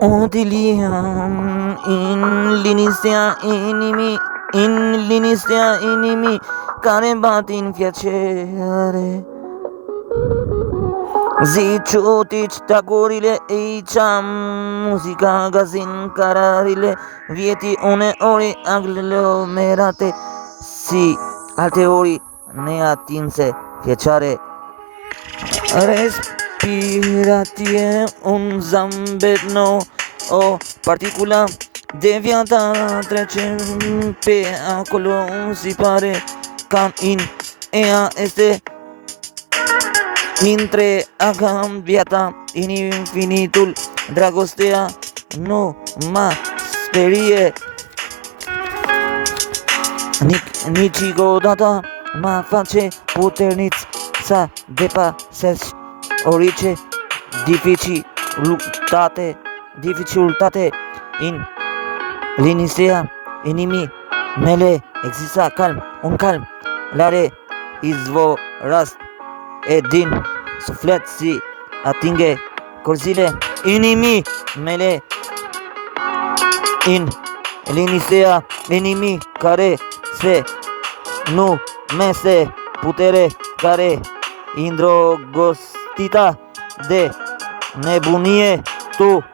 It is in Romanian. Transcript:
Odilian in l'inizia inimi, care batin piacere. Zicciutic tagurile icham musica gazin cararile vieti une ori agglomerate si alte ori ne attinse piacere respiratie un zambetno o particula deviata trecem pe acolo si pare cam in ea este Mintre a cambiata in infinitul dragostea nu ma sperie niciodată ma face puternița depășesc orice dificultate in liniștea inimii mele exista un calm care izvorast e din suflet si atinge corzile inimii mele in liniștea inimii care se numește putere, care îndrăgostită de nebunie tu